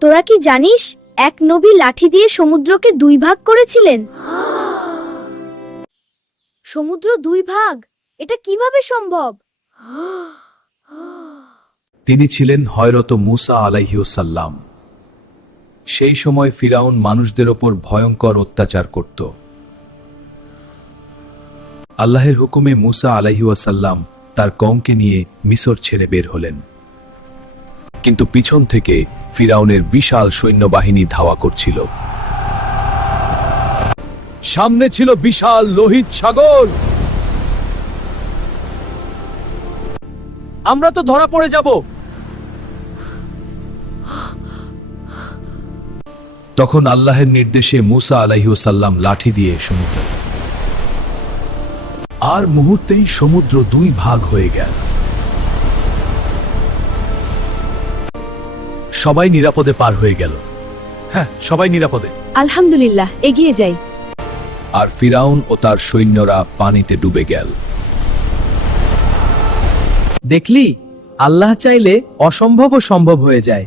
তোরা কি জানিস এক নবী লাঠি দিয়ে সমুদ্রকে দুই ভাগ করেছিলেন? সমুদ্র দুই ভাগ, এটা কিভাবে সম্ভব? তিনি ছিলেন হযরত মূসা আলাইহিসসালাম। সেই সময় ফিরাউন মানুষদের ওপর ভয়ঙ্কর অত্যাচার করত। আল্লাহের হুকুমে মূসা আলাইহিসসালাম তার কওমকে নিয়ে মিসর ছেড়ে বের হলেন। কিন্তু পিছন থেকে ফিরাউনের বিশাল সৈন্যবাহিনী ধাওয়া করছিল। সামনে ছিল বিশাল লোহিত সাগর। আমরা তো ধরা পড়ে যাব। তখন আল্লাহের নির্দেশে মূসা আলাইহিসসালাম লাঠি দিয়ে সমুদ্র, আর মুহূর্তেই সমুদ্র দুই ভাগ হয়ে গেল। সবাই নিরাপদে পার হয়ে গেল। হ্যাঁ, সবাই নিরাপদে। আলহামদুলিল্লাহ, এগিয়ে যাই। আর ফিরাউন ও তার সৈন্যরা পানিতে ডুবে গেল। দেখলি, আল্লাহ চাইলে অসম্ভবও সম্ভব হয়ে যায়।